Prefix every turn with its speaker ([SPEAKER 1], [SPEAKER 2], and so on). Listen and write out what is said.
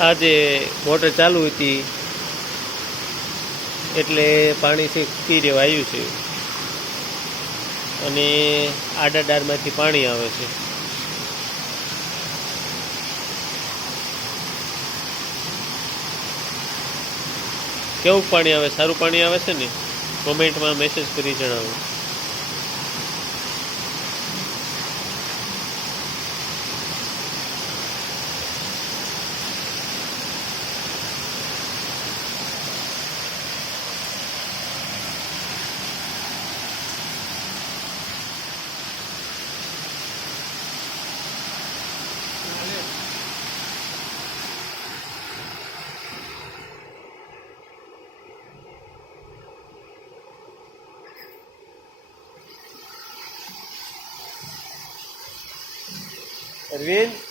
[SPEAKER 1] આ જે મોટર ચાલુ હતી. એટલે પાણી છે રહેવા આવ્યું છે. અને આડા ડારમાંથી પાણી આવે છે. કેવું પાણી આવે? સારું પાણી આવે છે ને? કોમેન્ટમાં મેસેજ કરી જણાવો. Erwin